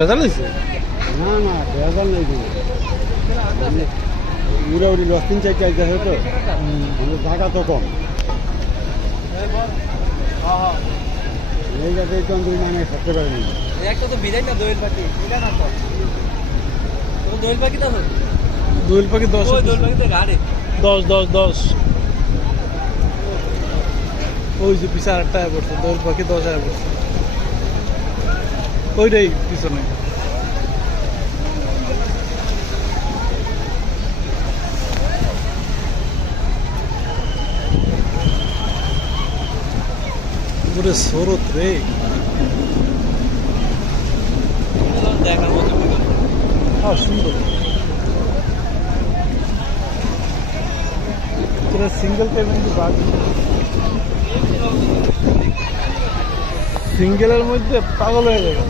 ভেজাল হয়েছে? না না ভেজাল নেই কোনো। মোটামুটি 10-3 চাইতে আছে তো আমাদের জায়গা তো কম, এই জায়গায় তো আমি মানে থাকতে পারিনি। একটা তো বিদায় না দোয়েল পাখি এটা না তো দোয়েল পাখি তো দোয়েল পাখি 10 ওই দোয়েল পাখি তো গাড়ি 10 ওই যে পিছনে আরেকটা আয় পড়ছে, দোয়েল পাখি 10 আয় পড়ছে ওইটাই পিছনে। ওরে স্রোত রে, দেখার মতো সুন্দর। এটা সিঙ্গেল পেমেন্ট সিঙ্গেলের মধ্যে পাগল হয়ে যাবে।